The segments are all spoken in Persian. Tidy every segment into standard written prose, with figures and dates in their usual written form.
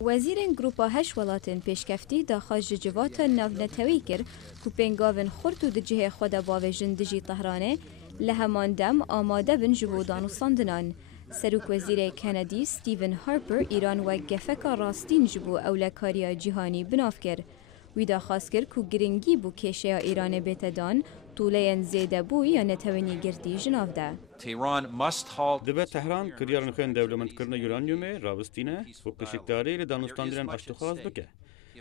وزیرین گروپا هش ولاتن پیشکفتی داخل جوات ناونتوی کرد که پنگاون خورد و دجه خود باوجن دجی طهرانه لهمان دم آماده بن جبودان و ساندنان. سروک وزیر کندی ستیون هارپر ایران و گفک راستین جبو اولکاریا جهانی بناف کرد. ویدا خواست کرد که گرنگی بو کشه ایران بیتدان طوله زیده بو یا نتوانی گردی جناف ده. دبه تهران کریارن خون دولمند کرن یورانیوم راوستینه و قشکداری لدانستاندران اشتخاص بکه.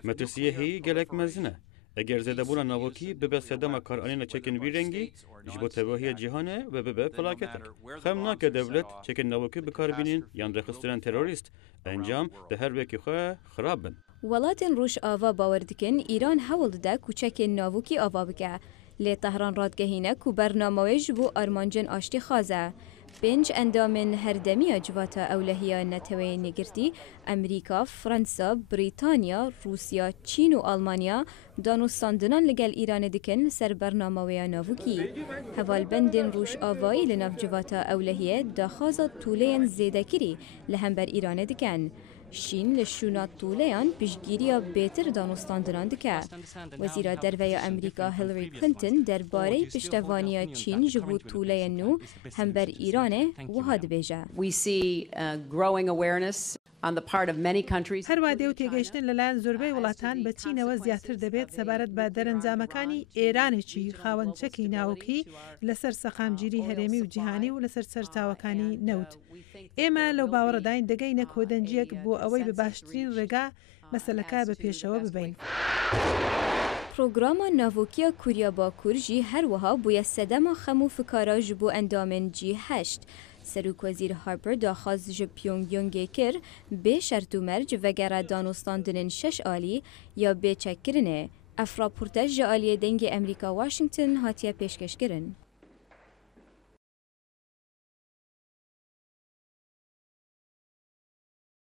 مترسیه هی گلک مزنه. اگر زیده بونا ناوکی ببه سدام کارانین چکن ویرنگی جبو تباهی جهانه و ببه فلاکتک. خم ناکه دولت چکن ناوکی بکار بینین یان رخصتران تروریست انجام ده هر وکی خواه خراب بن. ولاتن روش آوا باوردکن ایران حول ده کوچک ناوکی آوا بگه. لی طهران رادگهینه کو برنامه جبو آرمانجن آشتی خازه. 5 اندامن هردمی جواتا اولهیا نتوی نگرتی امریکا، فرانسا، بریتانیا، روسیا، چین و آلمانیا دانوستاندنان لگل ایران دکن سر برنامه ویا ناوکی. حوال بندن روش آوایی لناف جواتا اولهیه داخازا طولین زیده کری لهم بر ایران دکن. شین لشونات طولهان پیشگیری بهتر دانوستاندنان دکه. وزیر دروی امریکا هیلاری کلینتون درباره پشتوانی چین جبو طوله نو هم بر ایرانه و هاد بیجه. We see growing awareness on the part of many countries. هر واده و تیگشتن للان زربه ولاتان به چین و زیاتر دبیت سبارت با درنجامکانی ایرانی چی خاون چکی ناوکی لسر سقامگیری هرمی و جهانی و لسر سرچاوکانی نوت. اما لو باورداین دگین کودنجیک بو اوی به باشترین رگا مسئله به پیشوا ببین. پروگرام ناوکی کوریا باکور جی هر وها بوی سدم خمو فکارا جبو اندامن جی 8. سروک وزیر هارپر داخواست جب پیونگ یونگی کر به شرط و مرج وگره دانوستاندنن 6 آلی یا به چک کرنه. افراپورتاج آلیه دنگ امریکا واشنگتن هاتیه پیشکش کرن.